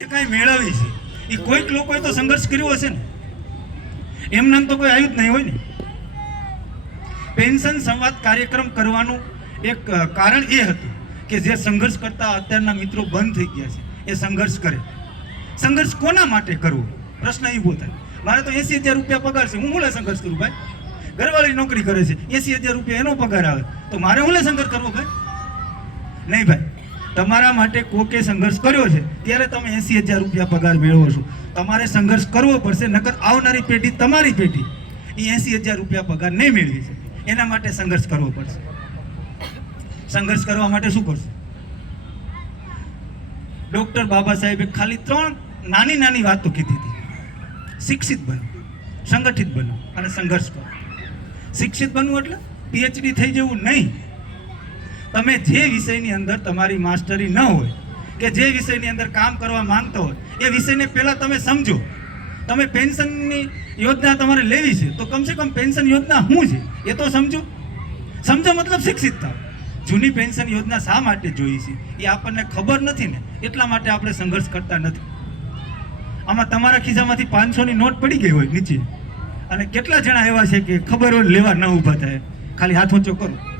કાંઈ મેળવી છે? એ કોઈક લોકોએ તો સંઘર્ષ કર્યો હશે ને. એમનામ તો કોઈ આવ્યું જ નહીં હોય ને. પેન્શન સંવાદ કાર્યક્રમ કરવાનું એક કારણ એ હતું કે જે સંઘર્ષ કરતા અત્યારના મિત્રો બંધ થઈ ગયા છે. એ સંઘર્ષ કરે. સંઘર્ષ કોના માટે કરવો? પ્રશ્ન એવો થાય. મારે તો એસી હજાર રૂપિયા પગાર છે. હું હું સંઘર્ષ કરું ભાઈ? ઘરવાળી નોકરી કરે છે. એસી હજાર રૂપિયા એનો પગાર આવે. તો મારે હું સંઘર્ષ કરવો ભાઈ? નહીં ભાઈ. તમારા માટે કોકે સંઘર્ષ કર્યો છે, ત્યારે તમે એસી હજાર રૂપિયા પગાર મેળવો છો. તમારે સંઘર્ષ કરવો પડશે, નકર આવનારી પેઢી તમારી પેઢી એ એસી હજાર રૂપિયા પગાર નહીં મેળવી શકે. એના માટે સંઘર્ષ કરવો પડશે. સંઘર્ષ કરવા માટે શું કરશે? ડોક્ટર બાબા સાહેબે ખાલી ત્રણ નાની નાની વાતો કીધી હતી. શિક્ષિત બનો, સંગઠિત બનો અને સંઘર્ષ કરો. શિક્ષિત બનવું એટલે પીએચડી થઈ જવું નહીં. તમે જે વિષયની અંદર તમારી માસ્ટરી ન હોય, કે જે વિષયની અંદર કામ કરવા માંગતો હોય, એ વિષયને પહેલાં તમે સમજો. તમે પેન્શનની યોજના તમારે લેવી છે, તો કમસે કમ પેન્શન યોજના શું છે? એ તો સમજો. સમજો મતલબ શિક્ષિત થાવ જૂની પેન્શન યોજના શા માટે જોઈ છે? એ આપણને ખબર નથી ને, એટલા માટે આપણે સંઘર્ષ કરતા નથી. આમાં તમારા ખિસ્સામાંથી પાંચસોની નોટ પડી ગઈ હોય નીચે. અને કેટલા જણા એવા છે કે ખબર હોય લેવા ન ઊભા થાય. ખાલી હાથ ઊંચો કરો.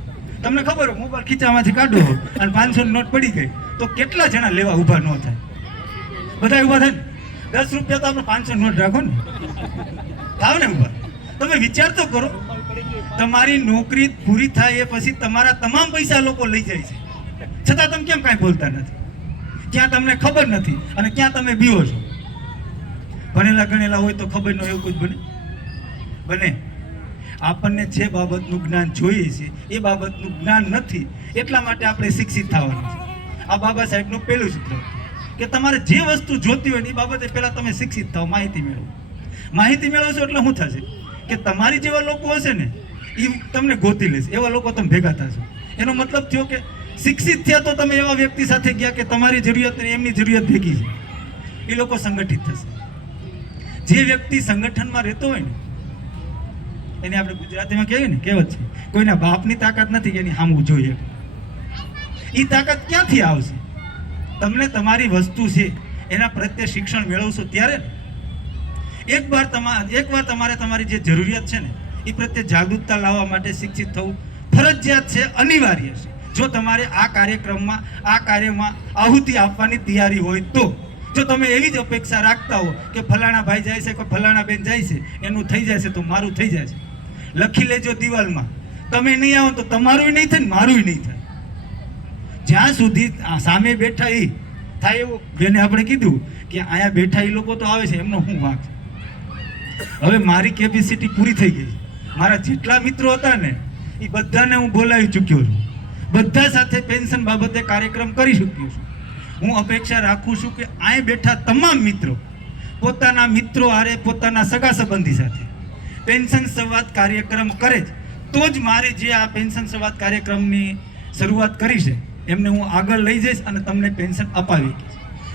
તમને ખબર મોબાઈલ ખીચામાંથી કાઢો અને પાંચસો નોટ પડી ગઈ. તો કેટલા જણા લેવા ઊભા ન થાય? બધા ઊભા થાય દસ રૂપિયા તો આપણે પાંચસો નોટ રાખો ને. થાવ ને ઊભા. તમે વિચાર તો કરો, તમારી નોકરી પૂરી થાય એ પછી તમારા તમામ પૈસા લોકો લઈ જાય છે. છતાં તમે કેમ કાંઈ બોલતા નથી? ક્યાં તમને ખબર નથી અને ક્યાં તમે બીવો છો? ભણેલા ગણેલા હોય તો ખબર ન હોય, એવું જ બને? બને. આપણને જે બાબતનું જ્ઞાન જોઈએ છે, એ બાબતનું જ્ઞાન નથી, એટલા માટે આપણે શિક્ષિત થવાનું છે. આ બાબા સાહેબનું પહેલું સૂત્ર કે તમારે જે વસ્તુ જોતી હોય એ બાબતે પહેલા તમે શિક્ષિત થાઓ, માહિતી મેળવો. માહિતી મેળવશો એટલે શું થશે? કે તમારી જેવા લોકો હશે ને, એ તમને ગોતી લેશે. એવા લોકો તમે ભેગા થશો. એનો મતલબ થયો કે શિક્ષિત થયા તો તમે એવા વ્યક્તિ સાથે ગયા કે તમારી જરૂરિયાત એમની જરૂરિયાત ભેગી છે. એ લોકો સંગઠિત થશે. જે વ્યક્તિ સંગઠનમાં રહેતો હોય ને એને આપણે ગુજરાતીમાં કહેવાય ને, કહેવત છે, કોઈના બાપની તાકાત નથી કે એની સામું જોઈએ. એ તાકાત ક્યાંથી આવશે? તમને તમારી વસ્તુ છે, એના પ્રત્યે શિક્ષણ મેળવશો ત્યારે ને. એકવાર તમારે એકવાર તમારે તમારી જે જરૂરિયાત છે ને એ પ્રત્યે જાગૃતતા લાવવા માટે શિક્ષિત થવું ફરજિયાત છે, અનિવાર્ય છે. જો તમારે આ કાર્યક્રમમાં, આ કાર્યમાં આહુતિ આપવાની તૈયારી હોય તો, જો તમે એવી જ અપેક્ષા રાખતા હો કે ફલાણા ભાઈ જાય છે કે ફલાણા બેન જાય છે, એનું થઈ જાય છે તો મારું થઈ જશે લખી લેજો દિવાલમાં. તમે નહીં આવો તો તમારું નહીં થાય ને મારું નહીં થાય. જ્યાં સુધી સામે બેઠા એ થાય એવું, જેને આપણે કીધું કે અહીંયા બેઠા એ લોકો તો આવે છે, એમનો શું વાંક? હવે મારી કેપેસિટી પૂરી થઈ ગઈ મારા જેટલા મિત્રો હતા ને એ બધાને હું બોલાવી ચૂક્યો છું. બધા સાથે પેન્શન બાબતે કાર્યક્રમ કરી ચૂક્યો છું. હું અપેક્ષા રાખું છું કે અહીં બેઠા તમામ મિત્રો, પોતાના મિત્રો આરે પોતાના સગા સંબંધી સાથે પેન્શન સંવાદ કાર્યક્રમ કરે જ તો જ મારે જે આ પેન્શન સંવાદ કાર્યક્રમની શરૂઆત કરી છે, એમને હું આગળ લઈ જઈશ અને તમને પેન્શન અપાવી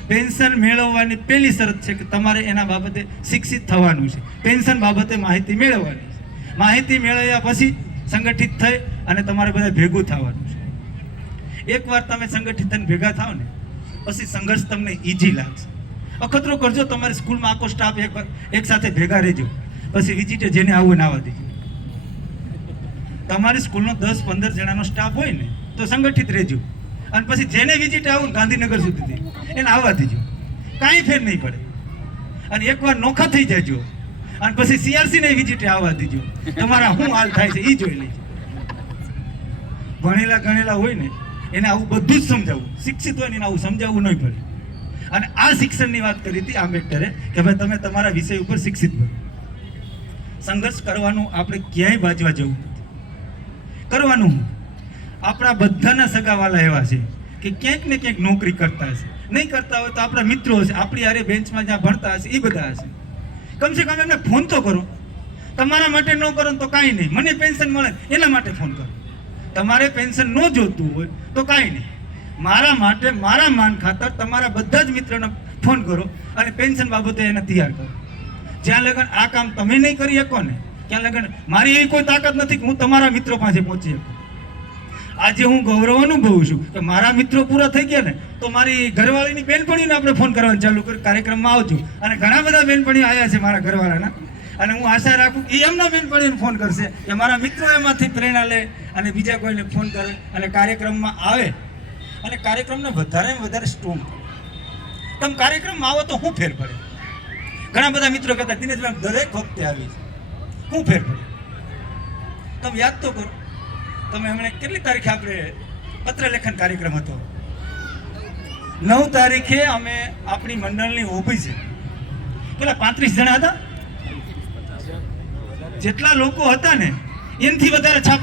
પેન્શન મેળવવાની પહેલી શરત છે કે તમારે એના બાબતે શિક્ષિત થવાનું છે. પેન્શન બાબતે માહિતી મેળવવાની છે. માહિતી મેળવ્યા પછી સંગઠિત થઈ અને તમારે બધા ભેગું થવાનું છે. એકવાર તમે સંગઠિત થઈને ભેગા થાવ ને, પછી સંઘર્ષ તમને ઈઝી લાગશે. અખતરો કરજો, તમારી સ્કૂલમાં આખો સ્ટાફ એક એક સાથે ભેગા રહેજો. પછી વિઝિટે જેને આવું ને આવવા દીધું તમારી સ્કૂલનો દસ, પંદર જણાનો સ્ટાફ હોય ને, તો સંગઠિત રહેજો. અને પછી જેને વિઝિટ આવું ગાંધીનગર સુધીથી એને આવવા દેજો. કાંઈ ફેર નહીં પડે. અને એકવાર નોખા થઈ જજો. અને પછી સીઆરસીને વિઝિટે આવવા દેજો. તમારા શું હાલ થાય છે એ જોઈ લેજો. ભણેલા ગણેલા હોય ને, એને આવું બધું જ સમજાવવું શિક્ષિત હોય ને એને આવું સમજાવવું નહીં પડે. અને આ શિક્ષણની વાત કરી હતી આંબેડકરે કે ભાઈ તમે તમારા વિષય ઉપર શિક્ષિત બનો. સંઘર્ષ કરવાનું આપણે ક્યાંય બાજવા જવું નથી. કરવાનું. આપણા બધાના સગાવાલા એવા છે કે ક્યાંક ને ક્યાંક નોકરી કરતા હશે. નહીં કરતા હોય તો આપણા મિત્રો હશે, આપણી આરે બેન્ચમાં જ્યાં ભણતા હશે, એ બધા હશે. કમસે કમ એમને ફોન તો કરો. તમારા માટે ન કરો તો કાંઈ નહીં. મને પેન્શન મળે એના માટે ફોન કરો. તમારે પેન્શન ન જોતું હોય તો કાંઈ નહીં. મારા માટે, મારા માન ખાતર તમારા બધા જ મિત્રોને ફોન કરો અને પેન્શન બાબતે એને તૈયાર કરો. જ્યાં લગન આ કામ તમે નહીં કરી શકો ને, ત્યાં લગન મારી એવી કોઈ તાકાત નથી કે હું તમારા મિત્રો પાસે પહોંચી શકું. આજે હું ગૌરવ અનુભવું છું કે મારા મિત્રો પૂરા થઈ ગયા ને, તો મારી ઘરવાળીની બેનપણીને આપણે ફોન કરવાનું ચાલુ કર્યું કાર્યક્રમમાં આવજો. અને ઘણા બધા બેનપણીઓ આવ્યા છે મારા ઘરવાળાના. અને હું આશા રાખું એ એમના બેનપણીને ફોન કરશે કે મારા મિત્રો એમાંથી પ્રેરણા લે અને બીજા કોઈને ફોન કરે અને કાર્યક્રમમાં આવે. અને કાર્યક્રમને વધારે વધારે સ્ટ્રોંગ તમે કાર્યક્રમમાં આવો તો હું ફેર પડે. ઘણા બધા મિત્રો કહેતા, દિનેશભાઈ દરેક વખતે આવી છે. શું ફેર પડે તમે યાદ તો કરો. તમે હમણાં કેટલી તારીખે આપણે પત્ર લેખન કાર્યક્રમ હતો? નવ તારીખે અમે આપણી મંડળની ઓફિસ છે. પેલા પાંત્રીસ જણા હતા? જેટલા લોકો હતા ને, એનાથી વધારે છાપ